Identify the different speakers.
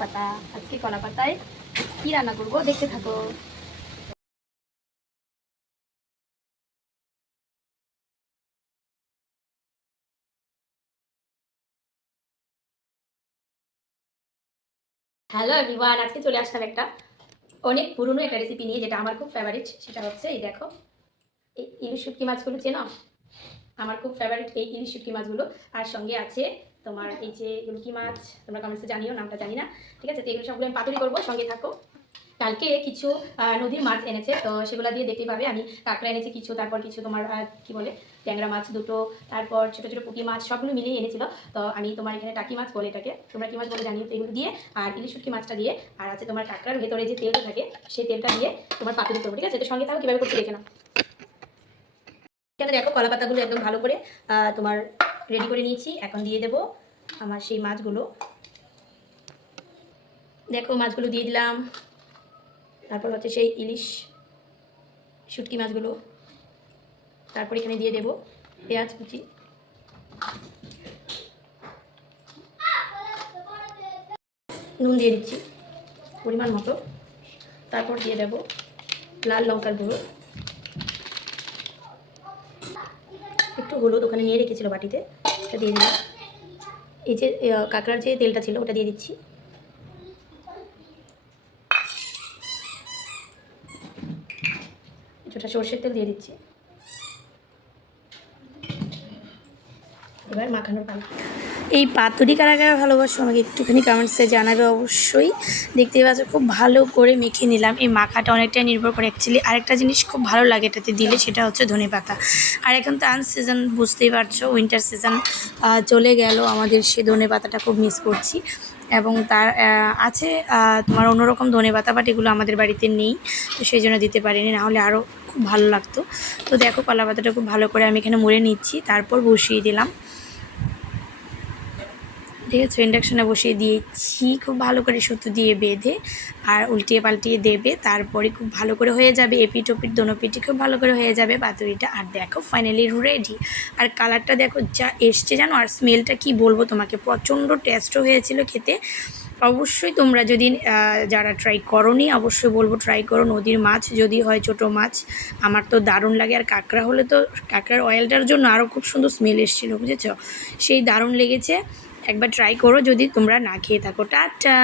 Speaker 1: পাতা আজকে কলা পাতায় কি রান্না করব দেখতে থাকো। হ্যালো এভরিওয়ান আজকে চলে আসলাম একটা অনেক পুরনো একটা রেসিপি নিয়ে যেটা আমার খুব ফেভারিট সেটা হচ্ছে এই দেখো, এই ইলিশ শুটকি মাছগুলো চেনো? আমার খুব ফেভারিট এই ইলিশ শুটকি মাছগুলো। আর সঙ্গে আছে তোমার এই যে এগুলো কি মাছ, তোমরা কমেন্টসে জানিও, নামটা জানি না। ঠিক আছে, তো এগুলো সবগুলো আমি পাতুরি করব, সঙ্গে থাকো। কালকে কিছু নদীর মাছ এনেছে, তো সেগুলো দিয়ে দেখতে পাবে আমি। কাঁকড়া এনেছি কিছু, তারপর কিছু তোমার কি বলে, ট্যাংরা মাছ দুটো, তারপর ছোটো ছোটো পুঁটি মাছ, সবগুলো মিলিয়ে এনেছিল। তো আমি তোমার এখানে টাকি মাছ বলে এটাকে, তোমরা কি মাছ বলে জানিও তো এগুলো দিয়ে। আর ইলিশ শুটকি মাছটা দিয়ে, আর আছে তোমার কাঁকড়ার ভেতরে যে তেলটা থাকে, সেই তেলটা দিয়ে তোমার পাতুরি করব, ঠিক আছে? তো সঙ্গে থাকো, কীভাবে করতে দেখে না এখানে দেখো কলা পাতাগুলো একদম ভালো করে তোমার রেডি করে নিয়েছি। এখন দিয়ে দেব আমার সেই মাছগুলো। দেখো, মাছগুলো দিয়ে দিলাম। তারপর হচ্ছে সেই ইলিশ শুটকি মাছগুলো। তারপর এখানে দিয়ে দেব পেঁয়াজ কুচি। নুন দিয়ে দিচ্ছি, পরিমাণ মতো। তারপর দিয়ে দেব লাল লঙ্কার গুঁড়ো। একটু হলুদ ওখানে নিয়ে রেখেছিল বাটিতে, ওটা দিয়ে দিলাম। এই যে কাঁকড়ার যে তেলটা ছিল, ওটা দিয়ে দিচ্ছি। সর্ষের তেল দিয়ে দিচ্ছি। এবার মাখানোর পালা।
Speaker 2: এই পাতুরি কারা কারা ভালোবাসো আমাকে একটুখানি কমেন্টসে জানাবে অবশ্যই। দেখতে পাচ্ছ, খুব ভালো করে মেখে নিলাম। এই মাখাটা অনেকটাই নির্ভর করে অ্যাকচুয়ালি আরেকটা জিনিস খুব ভালো লাগে এটাতে দিলে, সেটা হচ্ছে ধনে পাতা। আর এখন তো সিজন বুঝতেই পারছ উইন্টার সিজন চলে গেল। আমাদের সে ধনে পাতাটা খুব মিস করছি। এবং তার আছে তোমার অন্যরকম ধনে পাতা বাট এগুলো আমাদের বাড়িতে নেই। তো সেই জন্য দিতে পারিনি নাহলে আরও খুব ভালো লাগতো। তো দেখো কলা পাতাটা খুব ভালো করে আমি এখানে মুড়ে নিচ্ছি। তারপর বসিয়ে দিলাম। আছে ইন্ডাকশানে বসিয়ে দিয়েছি, খুব ভালো করে সুতো দিয়ে বেঁধে আর উল্টিয়ে পাল্টিয়ে দেবে, তারপরে খুব ভালো করে হয়ে যাবে এপি টপির দোনো পিটি খুব ভালো করে হয়ে যাবে, পাতুরিটা। আর দেখো ফাইনালি রেডি আর কালারটা দেখো, যা এসছে জানো, আর স্মেলটা কি বলব তোমাকে, প্রচণ্ড টেস্টও হয়েছিল খেতে। অবশ্যই তোমরা যদি যারা ট্রাই করনি, অবশ্যই বলব ট্রাই করো। নদীর মাছ যদি হয়, ছোট মাছ, আমার তো দারুণ লাগে। আর কাঁকড়া হলে তো, কাঁকড়ার অয়েলটার জন্য আরও খুব সুন্দর স্মেল এসেছিল, বুঝেছ? সেই দারুণ লেগেছে। একবার ট্রাই করো যদি তোমরা না খেয়ে থাকো। টাটা!